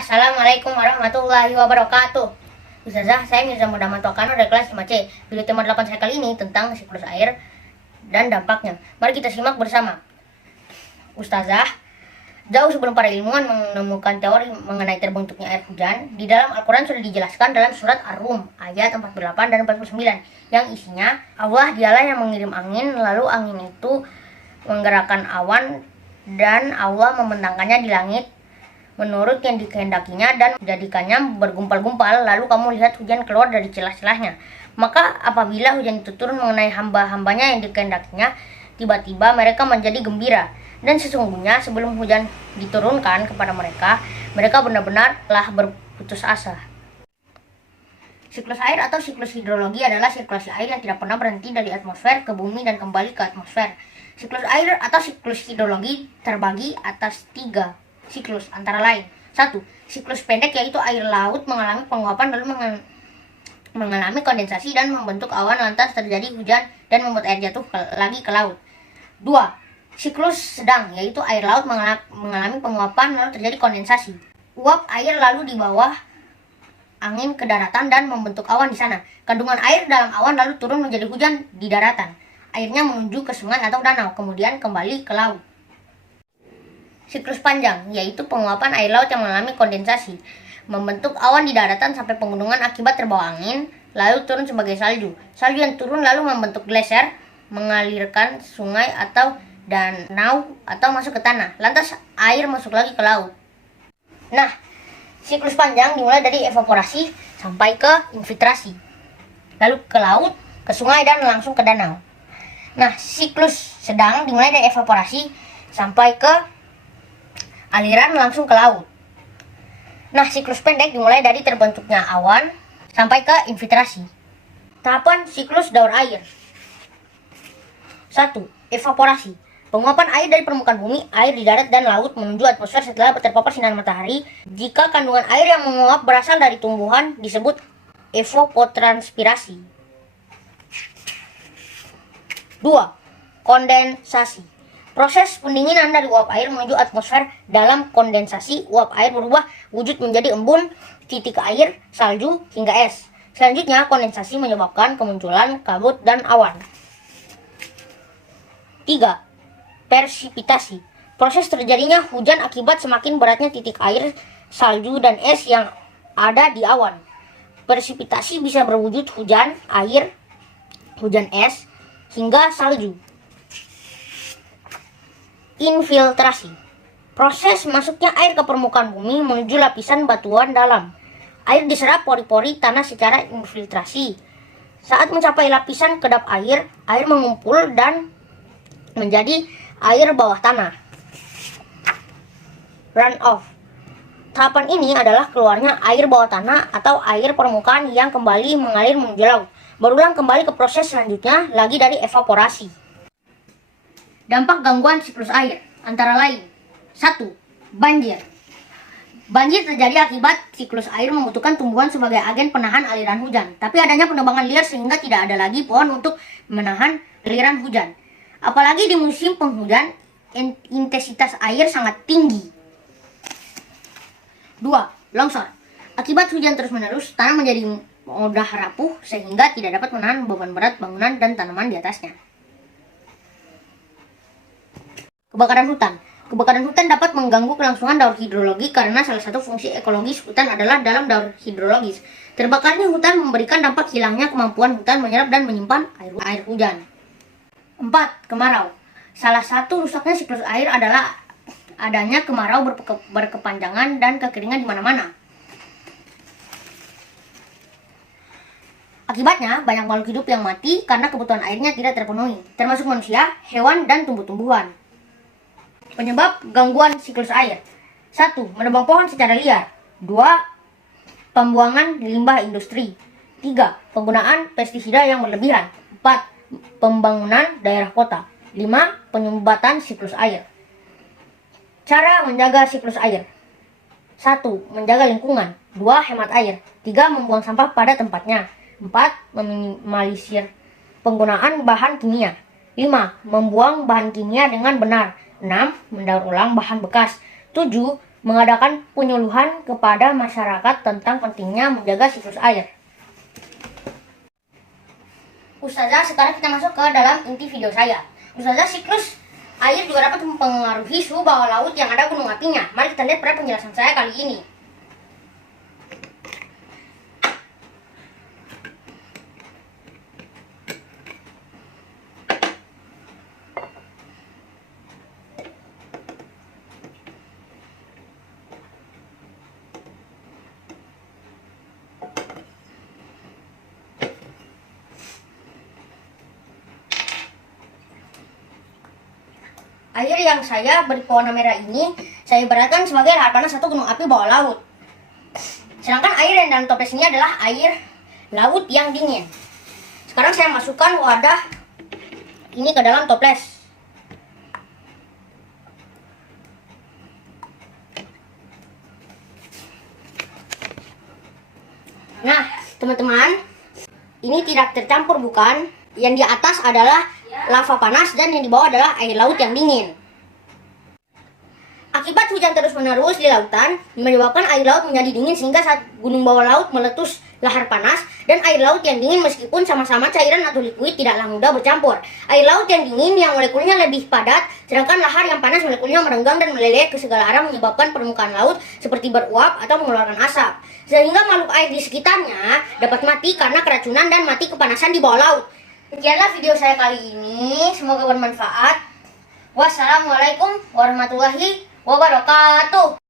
Assalamualaikum warahmatullahi wabarakatuh. Ustazah, saya Mirza Mudamanto Akano dari kelas 5C. Video tema 8 saya kali ini tentang siklus air dan dampaknya. Mari kita simak bersama. Ustazah, jauh sebelum para ilmuwan menemukan teori mengenai terbentuknya air hujan, di dalam Al-Quran sudah dijelaskan dalam surat Ar-Rum ayat 48 dan 49 yang isinya Allah dialah yang mengirim angin, lalu angin itu menggerakkan awan dan Allah membentangkannya di langit menurut yang dikehendakinya dan menjadikannya bergumpal-gumpal, lalu kamu lihat hujan keluar dari celah-celahnya. Maka apabila hujan itu turun mengenai hamba-hambanya yang dikehendakinya, tiba-tiba mereka menjadi gembira. Dan sesungguhnya sebelum hujan diturunkan kepada mereka, mereka benar-benar telah berputus asa. Siklus air atau siklus hidrologi adalah sirkulasi air yang tidak pernah berhenti dari atmosfer ke bumi dan kembali ke atmosfer. Siklus air atau siklus hidrologi terbagi atas 3 siklus antara lain. 1. Siklus pendek, yaitu air laut mengalami penguapan lalu mengalami kondensasi dan membentuk awan, lantas terjadi hujan dan membuat air jatuh lagi ke laut. 2. Siklus sedang, yaitu air laut mengalami penguapan lalu terjadi kondensasi. Uap air lalu di bawah angin ke daratan dan membentuk awan di sana. Kandungan air dalam awan lalu turun menjadi hujan di daratan. Airnya menuju ke sungai atau danau, kemudian kembali ke laut. Siklus panjang, yaitu penguapan air laut yang mengalami kondensasi, membentuk awan di daratan sampai pegunungan akibat terbawa angin, lalu turun sebagai salju. Salju yang turun lalu membentuk glaser, mengalirkan sungai atau danau atau masuk ke tanah. Lantas air masuk lagi ke laut. Nah, siklus panjang dimulai dari evaporasi sampai ke infiltrasi, lalu ke laut, ke sungai, dan langsung ke danau. Nah, siklus sedang dimulai dari evaporasi sampai ke aliran langsung ke laut. Nah, siklus pendek dimulai dari terbentuknya awan sampai ke infiltrasi. Tahapan siklus daur air. 1. Evaporasi. Penguapan air dari permukaan bumi, air di darat dan laut menuju atmosfer setelah terpapar sinar matahari. Jika kandungan air yang menguap berasal dari tumbuhan disebut evapotranspirasi. 2. Kondensasi. Proses pendinginan dari uap air menuju atmosfer. Dalam kondensasi, uap air berubah wujud menjadi embun, titik air, salju, hingga es. Selanjutnya, kondensasi menyebabkan kemunculan kabut dan awan. 3. Persipitasi. Proses terjadinya hujan akibat semakin beratnya titik air, salju, dan es yang ada di awan. Persipitasi bisa berwujud hujan air, hujan es, hingga salju. Infiltrasi. Proses masuknya air ke permukaan bumi menuju lapisan batuan dalam. Air diserap pori-pori tanah secara infiltrasi. Saat mencapai lapisan kedap air, air mengumpul dan menjadi air bawah tanah. Runoff. Tahapan ini adalah keluarnya air bawah tanah atau air permukaan yang kembali mengalir menuju laut. Berulang kembali ke proses selanjutnya lagi dari evaporasi. Dampak gangguan siklus air antara lain. 1. Banjir. Banjir terjadi akibat siklus air membutuhkan tumbuhan sebagai agen penahan aliran hujan. Tapi adanya penebangan liar sehingga tidak ada lagi pohon untuk menahan aliran hujan. Apalagi di musim penghujan, intensitas air sangat tinggi. 2. Longsor. Akibat hujan terus-menerus, tanah menjadi mudah rapuh sehingga tidak dapat menahan beban berat bangunan dan tanaman di atasnya. Kebakaran hutan. Kebakaran hutan dapat mengganggu kelangsungan daur hidrologi karena salah satu fungsi ekologis hutan adalah dalam daur hidrologis. Terbakarnya hutan memberikan dampak hilangnya kemampuan hutan menyerap dan menyimpan air hujan. 4. Kemarau. Salah satu rusaknya siklus air adalah adanya kemarau berkepanjangan dan kekeringan di mana-mana. Akibatnya, banyak makhluk hidup yang mati karena kebutuhan airnya tidak terpenuhi, termasuk manusia, hewan, dan tumbuh-tumbuhan. Penyebab gangguan siklus air. 1. Menebang pohon secara liar. 2. Pembuangan limbah industri. 3. Penggunaan pestisida yang berlebihan. 4. Pembangunan daerah kota. 5. Penyumbatan siklus air. Cara menjaga siklus air. 1. Menjaga lingkungan. 2. Hemat air. 3. Membuang sampah pada tempatnya. 4. Meminimalisir penggunaan bahan kimia. 5. Membuang bahan kimia dengan benar. 6. Mendaur ulang bahan bekas. 7. mengadakan penyuluhan kepada masyarakat tentang pentingnya menjaga siklus air. Ustazah, sekarang kita masuk ke dalam inti video saya. Ustazah, siklus air juga dapat mempengaruhi suhu bawah laut yang ada gunung apinya. Mari kita lihat pada penjelasan saya kali ini. Air yang saya beri pewarna merah ini saya ibaratkan sebagai lahar panas atau gunung api bawah laut. Sedangkan air yang dalam toples ini adalah air laut yang dingin. Sekarang saya masukkan wadah ini ke dalam toples. Nah, teman-teman, ini tidak tercampur bukan? Yang di atas adalah lava panas dan yang di bawah adalah air laut yang dingin. Akibat hujan terus-menerus di lautan menyebabkan air laut menjadi dingin sehingga saat gunung bawah laut meletus lahar panas dan air laut yang dingin meskipun sama-sama cairan atau liquid tidaklah mudah bercampur. Air laut yang dingin yang molekulnya lebih padat sedangkan lahar yang panas molekulnya merenggang dan meleleh ke segala arah menyebabkan permukaan laut seperti beruap atau mengeluarkan asap. Sehingga makhluk air di sekitarnya dapat mati karena keracunan dan mati kepanasan di bawah laut. Sekianlah video saya kali ini, semoga bermanfaat. Wassalamualaikum warahmatullahi wabarakatuh.